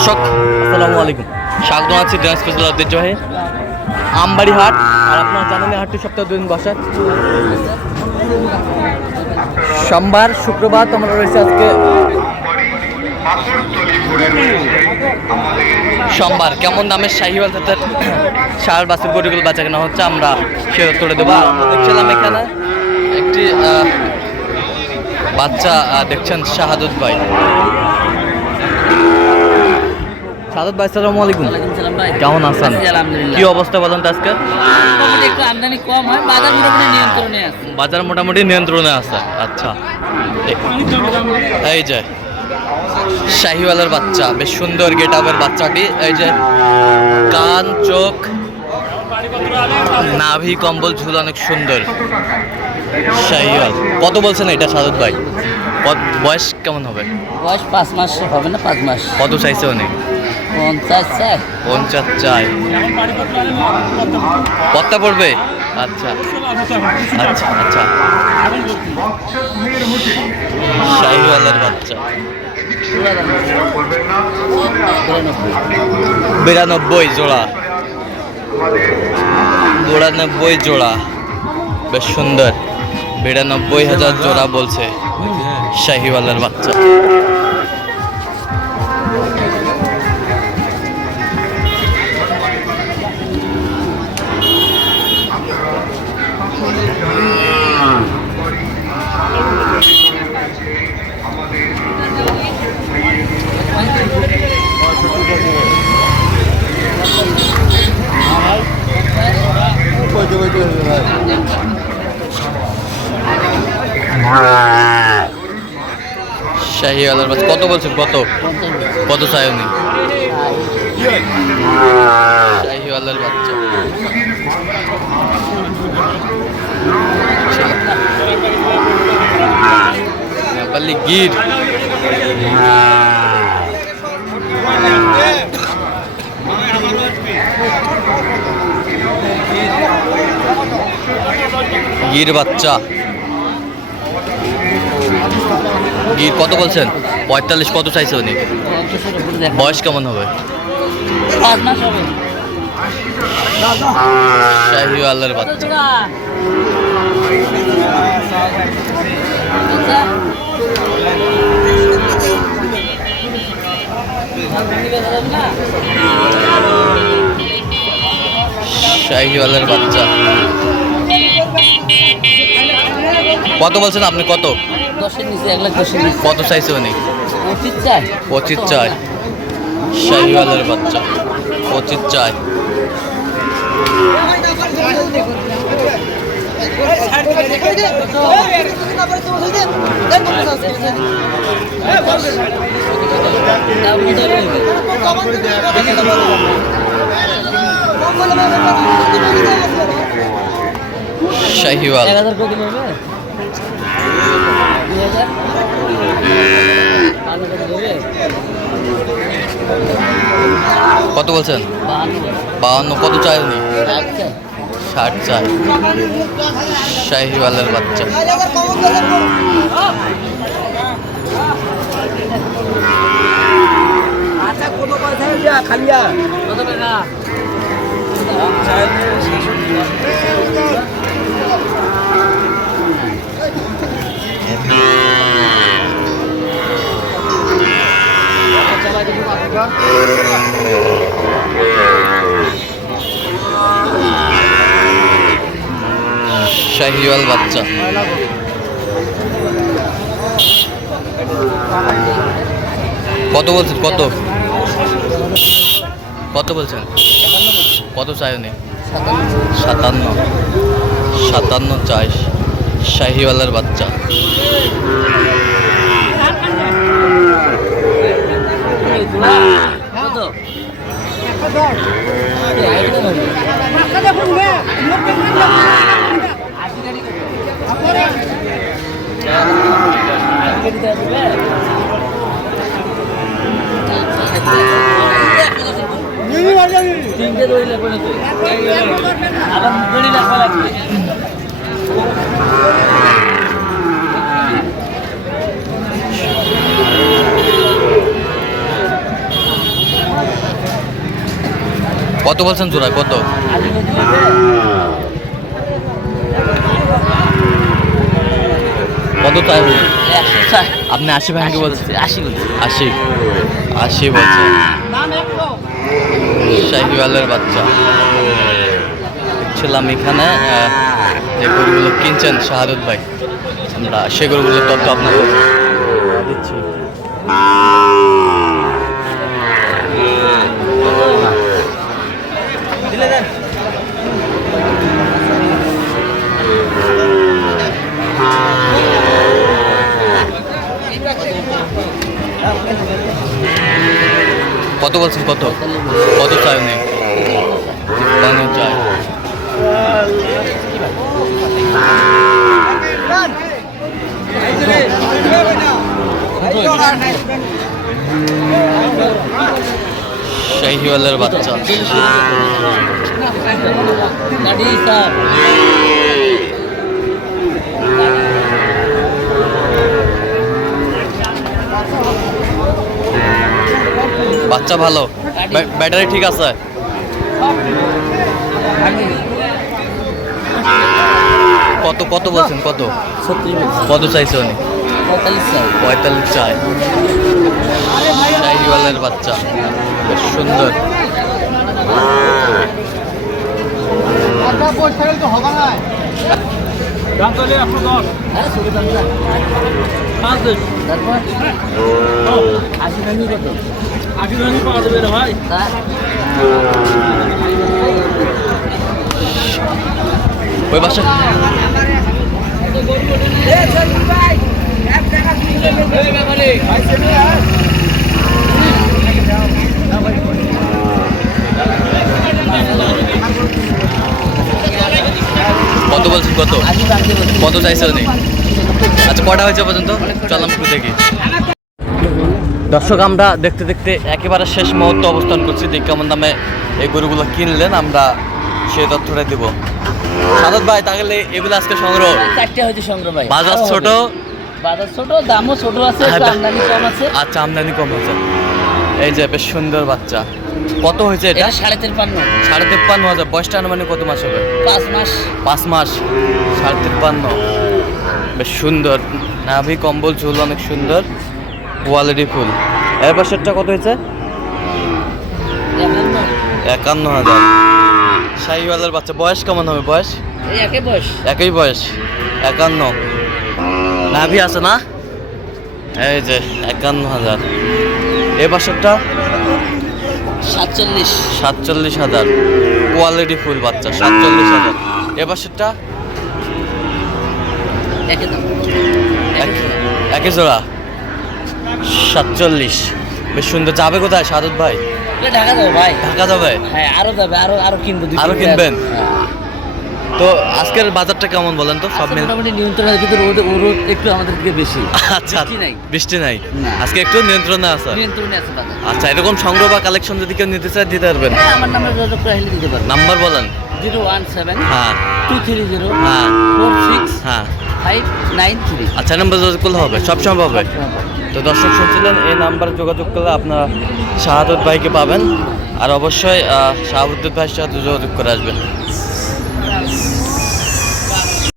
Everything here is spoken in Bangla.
দর্শক, আসসালামু আলাইকুম। স্বাগত আছি দিনাজপুর জেলার ঐতিহ্যবাহী আমবাড়ি হাট আর আপনারা জানেন হাটটি সপ্তাহে দুদিন বসে। সোমবার, শুক্রবার তোমরা রয়েছে আজকে সোমবার। কেমন দামের শাহিওয়াল তাদের সার বাসের গরুগুলো বেচা কেনা হচ্ছে আমরা সে করে দেবো। আমরা দেখছিলাম এখানে একটি বাচ্চা দেখছেন শাহাদুত ভাই। শাহাদুত ভাই সালামু আলাইকুম। ভাই। কেমন আছেন? আলহামদুলিল্লাহ। কি অবস্থা বলেন আজকে? একটু আমদানি কম হয় বাজার মোটামুটি নিয়ন্ত্রণে আছে। বাজার মোটামুটি নিয়ন্ত্রণে আছে আচ্ছা। এই যে শাহিওয়ালের বাচ্চা বেশ সুন্দর গেট আপের বাচ্চাটি এই যে কান চোখ নাভি কম্বল ঝুল অনেক সুন্দর। শাহিওয়াল কত বলছেন এটা সাদত ভাই? বয়স কেমন হবে? বয়স পাঁচ মাস হবে না পাঁচ মাস। কত চাইছে উনি? পঞ্চাশ চাই। পঞ্চাশ চাই। কতটা পড়বে? আচ্ছা। আচ্ছা আচ্ছা। শাহিওয়ালের বাচ্চা। বিরানব্বই জোড়া। বিরানব্বই জোড়া। বেশ সুন্দর। বিরানব্বই হাজার জোড়া বলছে শাহিওয়ালের বাচ্চা। শাহিওয়ালের বাচ্চা। কত বলছেন? কত? কত চাই উনি? শাহিওয়ালের বাচ্চা। নেপালি গির। গির বাচ্চা। গির কত বলছেন? পঁয়তাল্লিশ কত চাইছে উনি? বয়স কেমন হবে? মাস বাচ্চা। শাহিওয়ালের বাচ্চা। কত বলছেন আপনি কত? দশের নিচে এক লাখ দশের নিচে। কত চাইছে উনি? পঁচিশ চাই। পঁচিশ চাই। শাহিওয়ালের বাচ্চা। পঁচিশ চাই। শাহিওয়াল। কত বলছেন? বাহান্ন কত চাই উনি? ষাট চাই শাহিওয়ালের বাচ্চা। কত টাকা শাহিওয়াল বাচ্চা কত বলছেন? কত? কত বলছেন? কত চাই উনি? সাতান্ন। সাতান্ন চাই শাহিওয়ালের বাচ্চা তিনটে দড়ি লাগবে না আবার দড়ি লাগবে লাগবে কত বলছেন জোড়া কত কত ষাট। আপনি আশি ভাঙকে বলছেন? আশি আশি। আশি বছর। বাচ্চা। ছিলাম এখানে যে গরুগুলো কিনছেন শাহাদুত ভাই। আমরা সে গরুগুলোর তথ্য আপনাদের দিচ্ছি। বলছেন কত? কত চাই উনি? চাই শাহিওয়ালের বাচ্চা। বাচ্চা ভালো। ব্যাট- ব্যাটারি ঠিক আছে? কত কত বলছেন, কত? কত চাইছে উনি? পঁয়তাল্লিশ চাই। শাহিওয়ালের বাচ্চা। সুন্দর। হ্যাঁ ছোট দাম না তারপর? আশি ভাঙি কত তা ওই বাসা কত বলছেন কত আশি ভাঙি বলছি কত? কত চাইছে উনি আচ্ছা কটা হয়েছে পর্যন্ত? চল আমি দেখি। দর্শক আমরা দেখতে দেখতে একেবারে শেষ মুহূর্তে অবস্থান করছি। দেখি কেমন দামে এই গরুগুলো কিনলেন আমরা সেই তথ্যটা দিব। সাদত ভাই তাহলে এগুলো আজকে সংগ্রহ? চারটে হয়েছে সংগ্রহ ভাই। বাজার ছোট? বাজার ছোট দামও ছোট আছে হ্যাঁ, আমদানি কম আছে। আচ্ছা আমদানি কম হয়েছে এই যে বেশ সুন্দর বাচ্চা। কত হয়েছে এটা? সাড়ে তিপ্পান্ন। সাড়ে তিপ্পান্ন হাজার। বয়সটা আনুমানিক কত মাস হবে? পাঁচ মাস। পাঁচ মাস। সাড়ে তিপ্পান্ন। বেশ সুন্দর। নাভি কম্বল ঝুল অনেক সুন্দর। Quality full. এর পাশেরটা কত হয়েছে? একান্ন। হাজার। শাহিওয়ালের বাচ্চা। বয়স কেমন হবে? বয়স? এই একে বয়স। একই বয়স। একান্ন। নাভি আছে না? এই যে একান্ন হাজার। এ বছরটা সাতচল্লিশ। সাতচল্লিশ হাজার। কোয়ালিটি ফুল বাচ্চা সাতচল্লিশ হাজার। এ বছরটা একে জোড়া। সাতচল্লিশ। বেশ সুন্দর। যাবে কোথায় সাদত ভাই? ঢাকা যাবে ভাই। ঢাকা যাবে? হ্যাঁ আরও যাবে আরও আরও কিনবো আরও। কিনবেন? তো আজকের বাজারটা কেমন বলেন তো? সব মিলে মোটামুটি নিয়ন্ত্রণ আছে কিন্তু রোদ একটু আমাদের দিকে বেশি। আচ্ছা বৃষ্টি নাই। বৃষ্টি নাই? আজকে একটু নিয়ন্ত্রণে আছে? নিয়ন্ত্রণে আছে বাজার। আচ্ছা এরকম সংগ্রহ বা কালেকশন যদি কেউ নিতে চায় দিতে পারবেন? হ্যাঁ আমার নাম্বার যোগাযোগ করে দিতে পারব। নাম্বার বলেন। জিরো ওয়ান সেভেন হ্যাঁ। টু থ্রি জিরো হ্যাঁ। ফোর সিক্স হ্যাঁ। Five nine three. আচ্ছা নাম্বার যোগাযোগ করলে হবে? সব সময় পাবে তো দর্শক শুনছিলেন এই নাম্বারে যোগাযোগ করলে আপনারা শাহাদত ভাইকে পাবেন। আর অবশ্যই শাহাবুদ্দিন ভাইয়ের সাথে যোগাযোগ করে আসবেন।